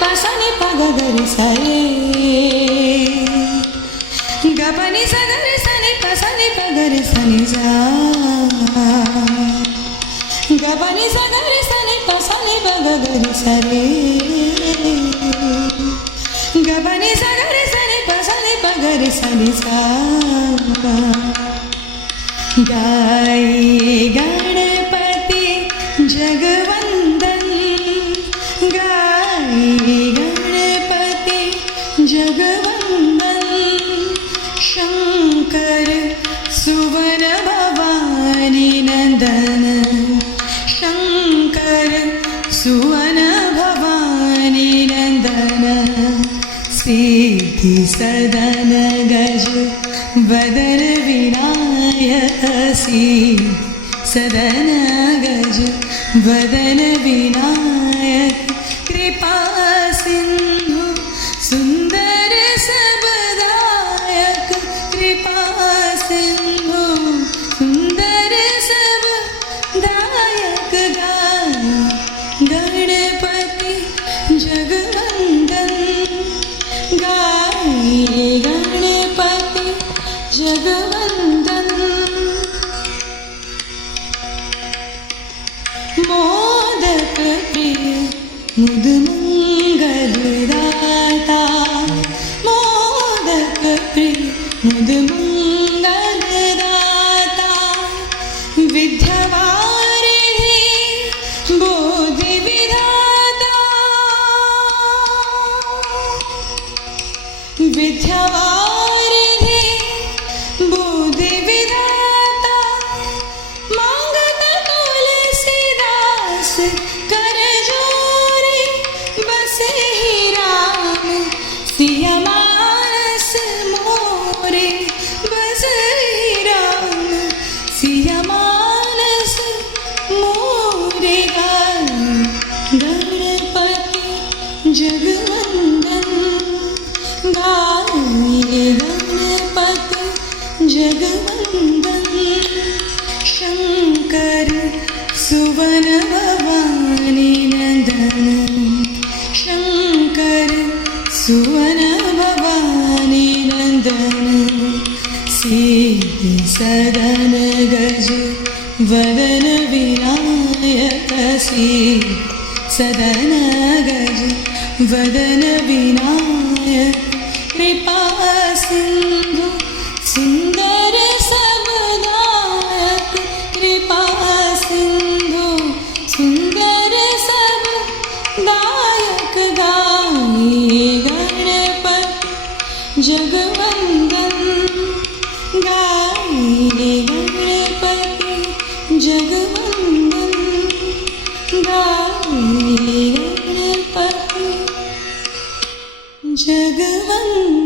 पासाने पगगरी सारे गपनी सगरे सने पासाने पगरे सने जा गपनी सगरे सने पासाने पगगरी सारे गपनी सगरे सने पासाने पगरे सने जा गाई गणपती जगवंदन गाई गणपती जगवंदन शंकर सुवन भवानी नंदन शंकर सुवन भवानी नंदन सिद्धि सदन गज वदन विनायक सिद्धि सदन गज वदन विनायक कृपा सिंधु सुंदर सबदायक कृपा सिंधु सुंदर सबदायक गाय गणपती जगवंदन गाय गणपती जगवंदन मोदक प्रिय मुद मंगलदाता मोदक प्रिय मुद मंगलदाता विद्यावारिधि बोधि विधाता विद्यावारिधि बोधि विधाता मांगत तुलसीदास कर जोरी बसे ही राम सिया मानस मोरे बसे ही राम सिया मानस मोरे गणपती जगवंदन गाय गणपती जगवंदन शंकर सुवन भवानी नंदन शंकर सुवन भवानी नंदन सिद्धि सदन गज वदन विनायक सिद्धि सदन गज वदन विनायक कृपा सिंधु सुंदर सबदायक कृपा सिंधु सुंदर सबदायक गाई गणपती जगवंदन गाई गणपती जगवंदन गाई गणपती जगवंदन